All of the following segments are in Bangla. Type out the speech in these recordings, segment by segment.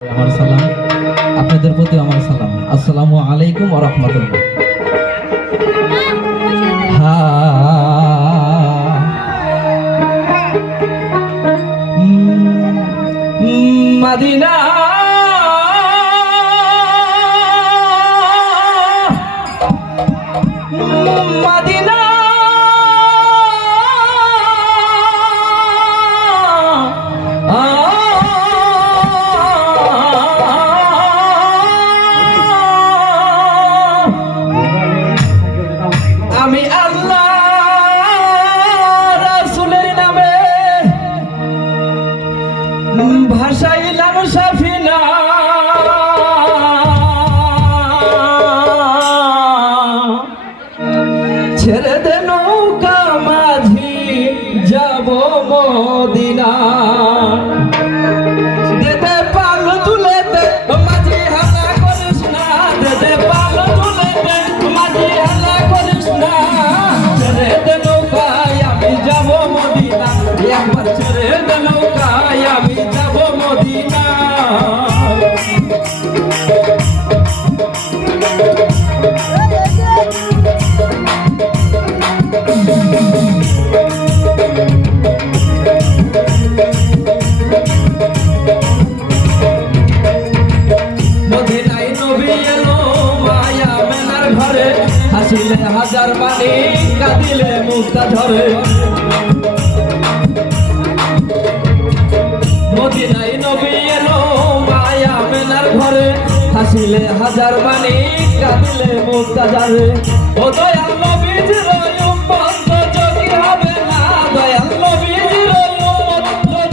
আমার সালাম, আপনাদের প্রতি আমার সালাম। আসসালামু আলাইকুম ওয়া রাহমাতুল্লাহ। মদিনা মদিনা আমি আল্লাহ রাসূলের নামে ভাসাইলাম সাফিনা, ছেড়ে দে নৌকা মাঝি যাব মদিনা। দেদে পাল তুলে দে মাঝি হালা করিস না, দেদে পাল তুলে দে মাঝি হালা করিস না। ছেড়ে দে নৌকায় আমি যাব মদিনা, একবার ছেড়ে দে নৌকায় আমি যাব মদিনা। মদিনায় নবী এলো মায়া মেলার ঘরে, হাসিলে হাজার বাণী কাঁদিলে মুক্তা ঝরে। মদিনায় নবী এলো মায়া মেলার ঘরে, হাসিলে হাজার বাণী কাঁদিলে মুক্তা ঝরে। ও দয়াল নবীজির উম্মত যোগী হবে না, দয়াল নবীজির উম্মত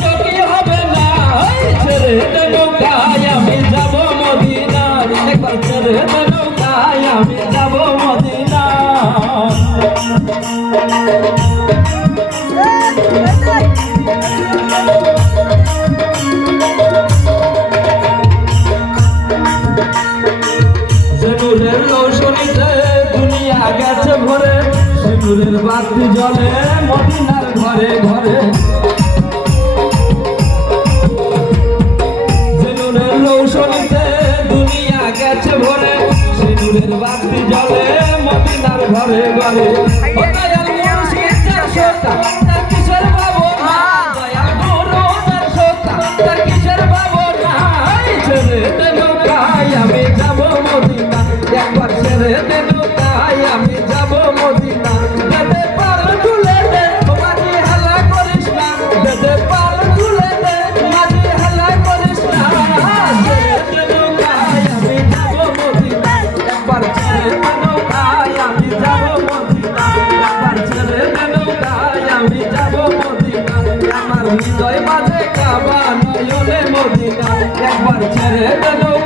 যোগী হবে না। ছেড়ে দে নৌকায় আমি যাব মদিনা, একবার ছেড়ে দে নৌকায় আমি যাব মদিনা। নূরের রৌশনীতে দুনিয়া গেছে ভরে, সে নূরের বাতি জ্বলে মদিনার ঘরে ঘরে। যে নূরের রৌশনীতে দুনিয়া গেছে ভরে, সে নূরের বাতি জ্বলে মদিনার ঘরে ঘরে। ও দয়াল মুর্শিদ যার সোতা তার কিসের ভাবনা, দয়াল গুরু যার সোতা তার কিসের ভাবনা। ছেড়ে দে নৌকায় আমি যাব মদিনা, একবার ছেড়ে দে নৌকায় আমি যাব মদিনা। দেদে পাল তুলে দে মাঝি হালা করিস না, দেদে পাল তুলে দে মাঝি হালা করিস না। ছেড়ে দে নৌকায় আমি যাব মদিনা, একবার ছেড়ে দে নৌকায় আমি যাব মদিনা, একবার ছেড়ে দে নৌকায় আমি যাব মদিনা। আমার হৃদয় মাঝে কাবা নয়নে মদিনা, একবার ছেড়ে দে নৌকায়